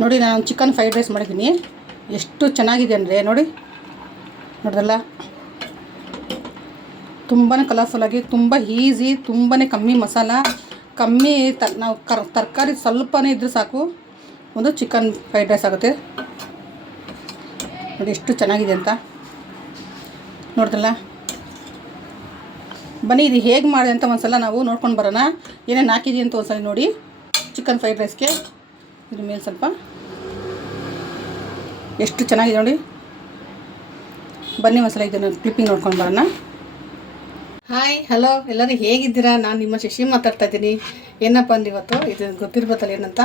ನೋಡಿ, ನಾನು chicken fried rice ಮಾಡಿದ್ದೀನಿ. ಎಷ್ಟು ಚೆನ್ನಾಗಿದೆ ಅಂದರೆ, ನೋಡಿ. ನೋಡ್ರಲ್ಲ ತುಂಬಾ ಕಲರ್ಫುಲ್ಲಾಗಿ ತುಂಬ ಈಸಿ ತುಂಬಾ ಕಮ್ಮಿ ಮಸಾಲ, ಕಮ್ಮಿ ತ, ನಾವು ಕರ್, ತರಕಾರಿ ಸ್ವಲ್ಪನೇ ಇದ್ದರೆ ಸಾಕು. ಒಂದು ಚಿಕನ್ ಫ್ರೈಡ್ ರೈಸ್ ಆಗುತ್ತೆ. ನೋಡಿ, ಎಷ್ಟು ಚೆನ್ನಾಗಿದೆ ಅಂತ. ನೋಡ್ದಲ್ಲ? ಬನ್ನಿ, ಇದು ಹೇಗೆ ಮಾಡಿದೆ ಅಂತ ಒಂದ್ಸಲ ನಾವು ನೋಡ್ಕೊಂಡು ಬರೋಣ. ಏನೇನು ಹಾಕಿದ್ದೀವಿ ಅಂತ ಒಂದ್ಸಲ ನೋಡಿ. ಚಿಕನ್ ಫ್ರೈಡ್ ರೈಸ್ಗೆ ಇದ್ರ ಮೇಲೆ ಸ್ವಲ್ಪ ಎಷ್ಟು ಚೆನ್ನಾಗಿದೆ ನೋಡಿ. ಬನ್ನಿ ಮಸಾಲೆ ಇದನ್ನು ಕ್ಲಿಪ್ಪಿಂಗ್ ನೋಡ್ಕೊಂಡು ಬರೋಣ. ಹಾಯ್ ಹಲೋ ಎಲ್ಲರೂ ಹೇಗಿದ್ದೀರಾ? ನಾನು ನಿಮ್ಮ ಶಶಿ ಮಾತಾಡ್ತಾ ಇದ್ದೀನಿ. ಏನಪ್ಪ ಅಂದ್ರೆ ಇವತ್ತು? ಇದು ಗೊತ್ತಿರ್ಬೋದಲ್ಲ ಏನಂತ?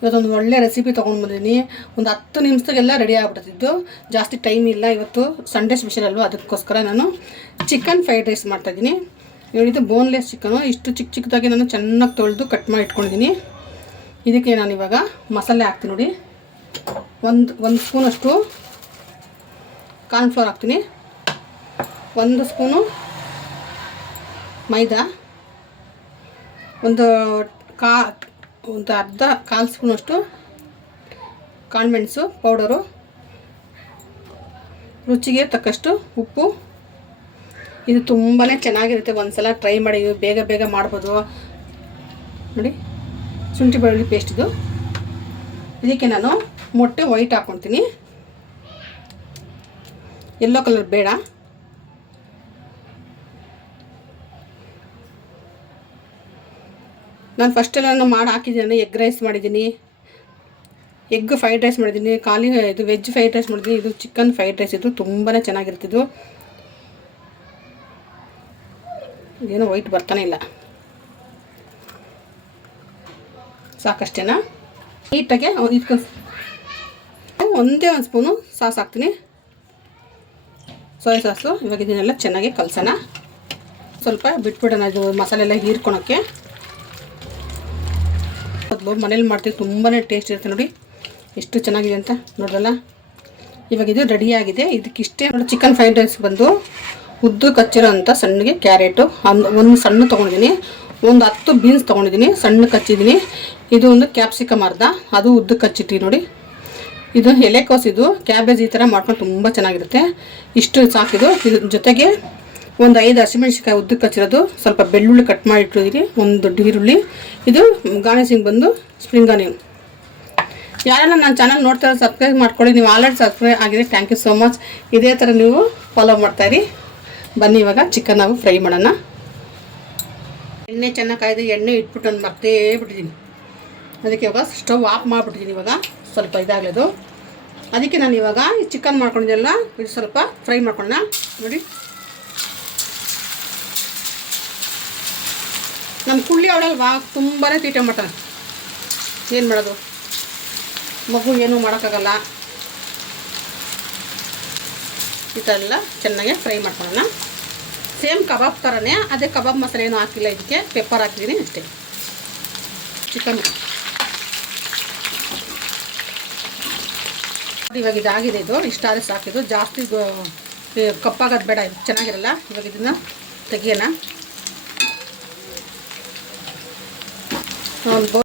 ಇವತ್ತೊಂದು ಒಳ್ಳೆ ರೆಸಿಪಿ ತೊಗೊಂಡು ಬಂದಿದ್ದೀನಿ. ಒಂದು ಹತ್ತು ನಿಮಿಷದಾಗೆಲ್ಲ ರೆಡಿ ಆಗ್ಬಿಡ್ತಿದ್ದು ಜಾಸ್ತಿ ಟೈಮ್ ಇಲ್ಲ ಇವತ್ತು. ಸಂಡೇ ಸ್ಪೆಷಲ್ ಅಲ್ವ? ಅದಕ್ಕೋಸ್ಕರ ನಾನು ಚಿಕನ್ ಫ್ರೈಡ್ ರೈಸ್ ಮಾಡ್ತಾಯಿದ್ದೀನಿ ಹೇಳಿದ್ದು ಬೋನ್ಲೆಸ್ ಚಿಕನು ಇಷ್ಟು ಚಿಕ್ಕ ಚಿಕ್ಕದಾಗಿ ನಾನು ಚೆನ್ನಾಗಿ ತೊಳೆದು ಕಟ್ ಮಾಡಿ ಇಟ್ಕೊಂಡಿದ್ದೀನಿ. ಇದಕ್ಕೆ ನಾನು ಇವಾಗ ಮಸಾಲೆ ಹಾಕ್ತೀನಿ ನೋಡಿ. ಒಂದು ಒಂದು ಸ್ಪೂನಷ್ಟು ಕಾರ್ನ್ಫ್ಲೋರ್ ಹಾಕ್ತೀನಿ. ಒಂದು ಸ್ಪೂನು ಮೈದಾ. ಒಂದು ಕಾ ಒಂದು ಅರ್ಧ ಕಾಲು ಸ್ಪೂನಷ್ಟು ಕಾಣ್ಮೆಣಸು ಪೌಡರು. ರುಚಿಗೆ ತಕ್ಕಷ್ಟು ಉಪ್ಪು. ಇದು ತುಂಬಾ ಚೆನ್ನಾಗಿರುತ್ತೆ. ಒಂದು ಸಲ ಟ್ರೈ ಮಾಡಿ, ಬೇಗ ಬೇಗ ಮಾಡ್ಬೋದು. ನೋಡಿ, ಶುಂಠಿ ಬೆಳ್ಳುಳ್ಳಿ ಪೇಸ್ಟ್ ಇದು. ಇದಕ್ಕೆ ನಾನು ಮೊಟ್ಟೆ ವೈಟ್ ಹಾಕ್ಕೊಳ್ತೀನಿ ಎಲ್ಲೋ ಕಲರ್ ಬೇಡ. ನಾನು ಫಸ್ಟೆಲ್ಲ ಮಾಡಿ ಹಾಕಿದ್ದೀನಿ ಎಗ್ ರೈಸ್ ಮಾಡಿದ್ದೀನಿ ಎಗ್ ಫ್ರೈಡ್ ರೈಸ್ ಮಾಡಿದ್ದೀನಿ, ಖಾಲಿ ಇದು ವೆಜ್ ಫ್ರೈಡ್ ರೈಸ್ ಮಾಡಿದ್ದೀನಿ, ಇದು ಚಿಕನ್ ಫ್ರೈಡ್ ರೈಸ್ ಇದು ತುಂಬಾ ಚೆನ್ನಾಗಿರ್ತಿದ್ದು ಏನೋ ವೈಟ್ ಬರ್ತಾನೆ ಇಲ್ಲ. ಸಾಕಷ್ಟೇನಾ? ನೀಟಾಗೆ ಇಟ್ಕೊಂಡು ಒಂದೇ ಒಂದು ಸ್ಪೂನು ಸಾಸ್ ಹಾಕ್ತೀನಿ. ಸೋಯಾ ಸಾಸು, ಇವಾಗ ಇದನ್ನೆಲ್ಲ ಚೆನ್ನಾಗಿ ಕಲಸೋಣ. ಸ್ವಲ್ಪ ಬಿಟ್ಬಿಡೋಣ ಇದು ಮಸಾಲೆ ಎಲ್ಲ ಹೀರ್ಕೊಳಕ್ಕೆ. ಮೊದಲು ಮನೇಲಿ ಮಾಡ್ತೀವಿ ತುಂಬಾ ಟೇಸ್ಟ್ ಇರುತ್ತೆ ನೋಡಿ. ಎಷ್ಟು ಚೆನ್ನಾಗಿದೆ ಅಂತ ನೋಡ್ರಲ್ಲ. ಇವಾಗ ಇದು ರೆಡಿ ಆಗಿದೆ. ಇದಕ್ಕಿಷ್ಟೇ ನೋಡಿ ಚಿಕನ್ ಫ್ರೈಡ್ ರೈಸ್ ಬಂದು ಉದ್ದು ಕಚ್ಚಿರೋ ಅಂಥ ಸಣ್ಣಗೆ ಕ್ಯಾರೆಟು. ಒಂದು ಒಂದು ಸಣ್ಣ ತೊಗೊಂಡಿದ್ದೀನಿ. ಒಂದು ಹತ್ತು ಬೀನ್ಸ್ ತೊಗೊಂಡಿದ್ದೀನಿ, ಸಣ್ಣ ಕಚ್ಚಿದ್ದೀನಿ. ಇದು ಒಂದು ಕ್ಯಾಪ್ಸಿಕಮ್ ಅರ್ಧ. ಅದು ಉದ್ದು ಕಚ್ಚಿಟ್ಟಿ ನೋಡಿ. ಇದು ಎಲೆಕೋಸು ಇದು. ಕ್ಯಾಬೇಜ್ ಈ ಥರ ಮಾಡ್ಕೊಂಡು ತುಂಬ ಚೆನ್ನಾಗಿರುತ್ತೆ. ಇಷ್ಟು ಸಾಕಿದು ಇದ್ರ ಜೊತೆಗೆ ಒಂದು ಐದು ಹಸಿಮೆಣಸಿಕಾಯಿ ಉದ್ದಕ್ಕೆ ಹಚ್ಚಿರೋದು. ಸ್ವಲ್ಪ ಬೆಳ್ಳುಳ್ಳಿ ಕಟ್ ಮಾಡಿ ಇಟ್ಟಿದ್ದೀರಿ. ಒಂದು ದೊಡ್ಡ ಈರುಳ್ಳಿ. ಇದು ಗಾರ್ನಿಸಿಂಗ್ ಬಂದು ಸ್ಪ್ರಿಂಗ್ ಆನಿಯನ್ ಯಾರೆಲ್ಲ ನನ್ನ ಚಾನಲ್ ನೋಡ್ತಾರೆ ಸಬ್ಸ್ಕ್ರೈಬ್ ಮಾಡ್ಕೊಳ್ಳಿ. ನೀವು ಆಲ್ರೆಡಿ ಸಬ್ಸ್ಕ್ರೈಬ್ ಆಗಿದೆ ಥ್ಯಾಂಕ್ ಯು ಸೋ ಮಚ್ ಇದೇ ಥರ ನೀವು ಫಾಲೋ ಮಾಡ್ತಾಯಿರಿ ಬನ್ನಿ ಇವಾಗ ಚಿಕನ್ ನಾವು ಫ್ರೈ ಮಾಡೋಣ. ಎಣ್ಣೆ ಚೆನ್ನಾಗಿ ಕಾಯ್ದು ಎಣ್ಣೆ ಇಟ್ಬಿಟ್ಟು ಒಂದು ಮರ್ತೇ ಬಿಟ್ಟಿದ್ದೀನಿ. ಅದಕ್ಕೆ ಇವಾಗ ಸ್ಟವ್ ಆಫ್ ಮಾಡಿಬಿಟ್ಟಿದ್ದೀನಿ ಇವಾಗ. ಸ್ವಲ್ಪ ಇದಾಗಲದು ಅದಕ್ಕೆ ನಾನು ಇವಾಗ ಈ ಚಿಕನ್ ಮಾಡ್ಕೊಂಡಿದ್ದೆಲ್ಲ ಇದು ಸ್ವಲ್ಪ ಫ್ರೈ ಮಾಡ್ಕೊಳ್ಳೋಣ. ನೋಡಿ. ನಮ್ಮ ಕುಳ್ಳಿ ಅವಳಲ್ವಾ ತುಂಬಾ ತೀಟೆ ಮಾಡ್ತಾನೆ ಏನು ಮಾಡೋದು? ಮಗು ಏನೂ ಮಾಡೋಕ್ಕಾಗಲ್ಲ. ಈ ಥರ ಎಲ್ಲ ಚೆನ್ನಾಗಿ ಫ್ರೈ ಮಾಡ್ಕೊಳ್ಳೋಣ. ಸೇಮ್ ಕಬಾಬ್ ಥರನೇ, ಅದೇ ಕಬಾಬ್ ಮಸಾಲೆ ಏನೂ ಹಾಕಿಲ್ಲ ಇದಕ್ಕೆ ಪೆಪ್ಪರ್ ಹಾಕಿದ್ದೀನಿ ಅಷ್ಟೇ. ಚಿಕನ್ ಇವಾಗ ಇದಾಗಿದೆ ಇದು. ಇಷ್ಟಾದ್ರೆ ಸಾಕಿದು ಜಾಸ್ತಿ ಕಪ್ಪಾಗೋದು ಬೇಡ. ಇದು ಚೆನ್ನಾಗಿರಲ್ಲ. ಇವಾಗ ಇದನ್ನು ತೆಗಿಯೋಣ.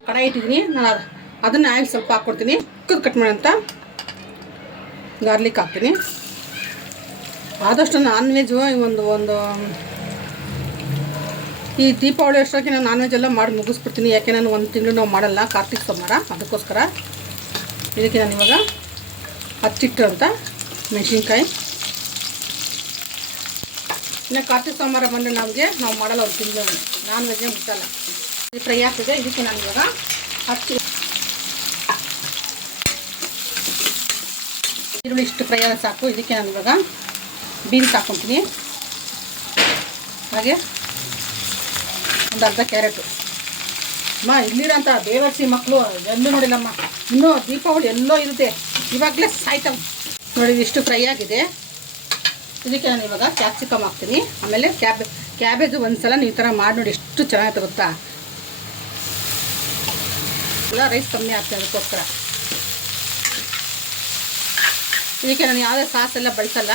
ಕಡಾಯಿ ಇಟ್ಟಿದ್ದೀನಿ. ನಾನು ಅದು- ಅದನ್ನು ಆಯಿಲ್ ಸ್ವಲ್ಪ ಹಾಕ್ಕೊಡ್ತೀನಿ. ಕುಕ್ಕದ ಕಟ್ ಮಾಡೋಂಥ ಗಾರ್ಲಿಕ್ ಹಾಕ್ತೀನಿ. ಆದಷ್ಟು ನಾನ್ ವೆಜ್ಜು ಒಂದು ಒಂದು ಈ ದೀಪಾವಳಿ ಅಷ್ಟೊತ್ತಿಗೆ ನಾನು ನಾನ್ ವೆಜ್ ಎಲ್ಲ ಮಾಡಿ ಮುಗಿಸ್ಬಿಡ್ತೀನಿ. ಯಾಕೆ ನಾನು ಒಂದು ತಿಂಗಳು ನಾವು ಮಾಡಲ್ಲ. ಕಾರ್ತಿಕ್ ಸೋಮವಾರ. ಅದಕ್ಕೋಸ್ಕರ. ಇದಕ್ಕೆ ನಾನು ಇವಾಗ ಹಚ್ಚಿಟ್ಟು ಅಂತ ಮೆಣಸಿನ್ಕಾಯಿ. ಇನ್ನು ಕಾರ್ತಿಕ ಸೋಮವಾರ ಬಂದು ನಮಗೆ ನಾವು ಮಾಡಲ್ಲ, ಅವ್ರು ತಿಂದು ನಾನ್ ವೆಜ್ಜೇ ಮುಟ್ಟಲ್ಲ. ಇದು ಫ್ರೈ ಆಗ್ತದೆ, ಇದಕ್ಕೆ ನಾನು ಇವಾಗ ಹತ್ತಿ ಈರುಳ್ಳಿ ಇಷ್ಟು ಫ್ರೈ ಆದ ಸಾಕು, ಇದಕ್ಕೆ ನಾನು ಇವಾಗ ಬೀನ್ಸ್ ಹಾಕೊತೀನಿ. ಹಾಗೆ ಒಂದು ಅರ್ಧ ಕ್ಯಾರೆಟು. ಅಮ್ಮ ಇಲ್ಲಿರೋಂಥ ದೇವರ್ಸಿ ಮಕ್ಕಳು ಎಲ್ಲೂ ನೋಡಿಲ್ಲಮ್ಮ ಇನ್ನೂ ದೀಪಾವಳಿ ಎಲ್ಲೋ ಇರುತ್ತೆ. ಇವಾಗಲೇ ಸಾಯ್ತವೆ. ನೋಡಿ ಇಷ್ಟು ಫ್ರೈ ಆಗಿದೆ. ಇದಕ್ಕೆ ನಾನು ಇವಾಗ ಕ್ಯಾಪ್ಸಿಕಮ್ ಹಾಕ್ತೀನಿ. ಆಮೇಲೆ ಕ್ಯಾಬ್, ಕ್ಯಾಬೇಜು ಒಂದು ಸಲ ನೀವು ಥರ ಮಾಡಿ ನೋಡಿ ಎಷ್ಟು ಚೆನ್ನಾಗಿರುತ್ತೆ ಗೊತ್ತಾ? ಎಲ್ಲ ರೈಸ್ ಕಮ್ಮಿ ಆಗ್ತದೆ ಅದಕ್ಕೋಸ್ಕರ. ಇದಕ್ಕೆ ನಾನು ಯಾವುದೇ ಸಾಸ್ ಎಲ್ಲ ಬಳಸಲ್ಲ.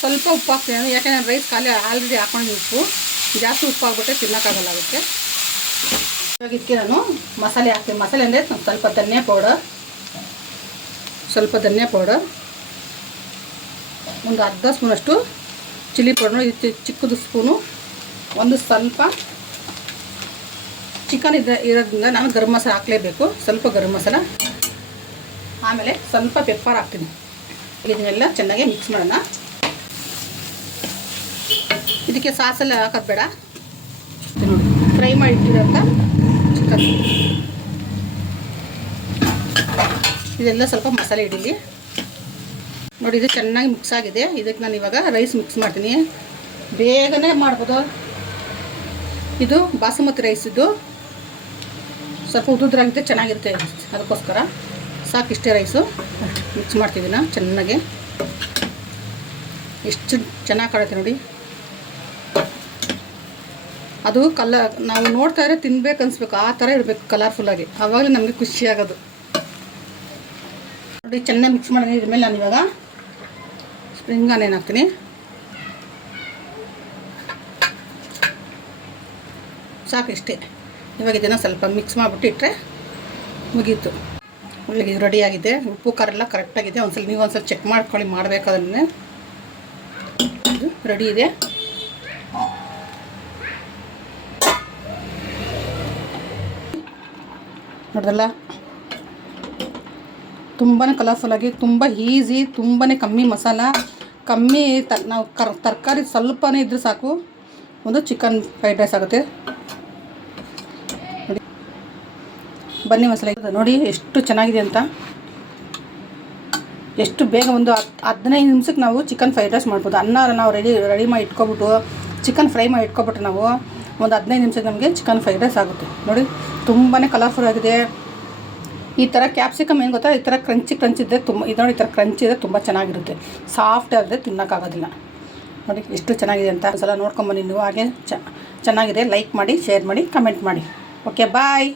ಸ್ವಲ್ಪ ಉಪ್ಪು ಹಾಕ್ತೀನಿ ನಾನು. ಯಾಕೆ ನಾನು ರೈಸ್ ಖಾಲಿ ಆಲ್ರೆಡಿ ಹಾಕೊಂಡಿದ್ದೀನಿ ಉಪ್ಪು. ಜಾಸ್ತಿ ಉಪ್ಪು ಹಾಕ್ಬಿಟ್ಟೆ ತಿನ್ನೋಕ್ಕಾಗಲ್ಲ ಅದಕ್ಕೆ. ಇವಾಗ ಇದಕ್ಕೆ ನಾನು ಮಸಾಲೆ ಹಾಕ್ತೀನಿ. ಮಸಾಲೆ ಅಂದರೆ ಸ್ವಲ್ಪ ಧನ್ಯ ಪೌಡರ್ ಸ್ವಲ್ಪ ಧನಿಯಾ ಪೌಡರ್ ಒಂದು ಅರ್ಧ ಸ್ಪೂನಷ್ಟು ಚಿಲ್ಲಿ ಪೌಡರ್ ಇದು ಚಿಕ್ಕದು ಸ್ಪೂನು. ಒಂದು ಸ್ವಲ್ಪ ಚಿಕನ್ ಇದ್ದ ಇರೋದ್ರಿಂದ ನಾನು ಗರಂ ಮಸಾಲೆ ಹಾಕಲೇಬೇಕು. ಸ್ವಲ್ಪ ಗರಂ ಮಸಾಲ. ಆಮೇಲೆ ಸ್ವಲ್ಪ ಪೆಪ್ಪರ್ ಹಾಕ್ತೀನಿ. ಇದನ್ನೆಲ್ಲ ಚೆನ್ನಾಗಿ ಮಿಕ್ಸ್ ಮಾಡೋಣ. ಇದಕ್ಕೆ ಸಾಸೆಲ್ಲ ಹಾಕೋದು ಬೇಡ. ನೋಡಿ, ಫ್ರೈ ಮಾಡಿ ಇಟ್ಟಿರೋಂಥ ಚಿಕನ್. ಇದೆಲ್ಲ ಸ್ವಲ್ಪ ಮಸಾಲೆ ಹಿಡೀಲಿ. ನೋಡಿ, ಇದು ಚೆನ್ನಾಗಿ ಮಿಕ್ಸ್ ಆಗಿದೆ. ಇದಕ್ಕೆ ನಾನು ಇವಾಗ ರೈಸ್ ಮಿಕ್ಸ್ ಮಾಡ್ತೀನಿ. ಬೇಗನೆ ಮಾಡ್ಬೋದು. ಇದು ಬಾಸುಮತಿ ರೈಸ್ ಇದು. ಸ್ವಲ್ಪ ಉದುದ್ರಾಗಿದ್ದರೆ ಚೆನ್ನಾಗಿರುತ್ತೆ ಅದಕ್ಕೋಸ್ಕರ. ಸಾಕಿಷ್ಟೇ ರೈಸು ಮಿಕ್ಸ್ ಮಾಡ್ತೀವಿ ನಾ ಚೆನ್ನಾಗಿ. ಎಷ್ಟು ಚೆನ್ನಾಗಿ ಕಾಣುತ್ತೆ ನೋಡಿ. ಅದು ಕಲ್ಲ ನಾವು ನೋಡ್ತಾ ಇದ್ರೆ ತಿನ್ಬೇಕು ಅನ್ಸ್ಬೇಕು, ಆ ಥರ ಇರಬೇಕು ಕಲರ್ಫುಲ್ಲಾಗಿ ಆವಾಗಲೇ ನಮಗೆ ಖುಷಿ ಆಗೋದು. ನೋಡಿ, ಚೆನ್ನಾಗಿ ಮಿಕ್ಸ್ ಮಾಡಿ ಇದ್ರ ಮೇಲೆ ನಾನು ಇವಾಗ ಸ್ಪ್ರಿಂಗ್ ಆನಿಯನ್ ಹಾಕ್ತೀನಿ. ಸಾಕು ಇಷ್ಟೇ. ಇವಾಗ ಇದನ್ನು ಸ್ವಲ್ಪ ಮಿಕ್ಸ್ ಮಾಡಿಬಿಟ್ಟು ಇಟ್ಟರೆ ಮುಗೀತು. ಇದು ರೆಡಿಯಾಗಿದೆ ಉಪ್ಪು, ಖಾರ ಎಲ್ಲ ಕರೆಕ್ಟಾಗಿದೆ ಒಂದ್ಸಲ ನೀವು ಒಂದ್ಸಲ ಚೆಕ್ ಮಾಡ್ಕೊಳ್ಳಿ ಮಾಡಬೇಕಾದ್ರೆ ರೆಡಿ ಇದೆ. ನೋಡ್ದಲ್ಲ ತುಂಬಾ ಕಲರ್ಫುಲ್ಲಾಗಿ ತುಂಬ ಈಸಿ ತುಂಬಾ ಕಮ್ಮಿ ಮಸಾಲ, ಕಮ್ಮಿ ತ, ನಾವು ಕರ್, ತರಕಾರಿ ಸ್ವಲ್ಪನೇ ಇದ್ದರೆ ಸಾಕು. ಒಂದು ಚಿಕನ್ ಫ್ರೈಡ್ ರೈಸ್ ಆಗುತ್ತೆ. ನೋಡಿ. ಬನ್ನಿ ಮಸಾಲೆ. ನೋಡಿ ಎಷ್ಟು ಚೆನ್ನಾಗಿದೆ ಅಂತ. ಎಷ್ಟು ಬೇಗ ಒಂದು ಹತ್ತು ಹದಿನೈದು ನಿಮಿಷಕ್ಕೆ ನಾವು ಚಿಕನ್ ಫ್ರೈಡ್ ರೈಸ್ ಮಾಡ್ಬೋದು. ಅನ್ನ ನಾವು ರೆಡಿ ರೆಡಿ ಮಾಡಿ ಇಟ್ಕೊಬಿಟ್ಟು ಚಿಕನ್ ಫ್ರೈ ಮಾಡಿ ಇಟ್ಕೊಬಿಟ್ರೆ ನಾವು ಒಂದು ಹದಿನೈದು ನಿಮಿಷಕ್ಕೆ ನಮಗೆ ಚಿಕನ್ ಫ್ರೈಡ್ ರೈಸ್ ಆಗುತ್ತೆ. ನೋಡಿ ತುಂಬಾ ಕಲರ್ಫುಲ್ ಆಗಿದೆ. ಈ ಥರ ಕ್ಯಾಪ್ಸಿಕಮ್ ಏನು ಗೊತ್ತಾ? ಈ ಥರ ಕ್ರಂಚಿ ಕ್ರಂಚ್ ಇದ್ದರೆ ತುಂಬ ಇದು ನೋಡಿ, ಈ ಥರ ಕ್ರಂಚ್ ಇದ್ದರೆ ತುಂಬ ಚೆನ್ನಾಗಿರುತ್ತೆ. ಸಾಫ್ಟ್ ಆದರೆ ತಿನ್ನೋಕ್ಕಾಗೋದಿಲ್ಲ ನೋಡಿ, ಎಷ್ಟು ಚೆನ್ನಾಗಿದೆ ಅಂತ ಒಂದ್ಸಲ ನೋಡ್ಕೊಂಬನ್ನಿ ನೀವು. ಹಾಗೆ ಚೆನ್ನಾಗಿದೆ. ಲೈಕ್ ಮಾಡಿ ಶೇರ್ ಮಾಡಿ ಕಮೆಂಟ್ ಮಾಡಿ. Okay bye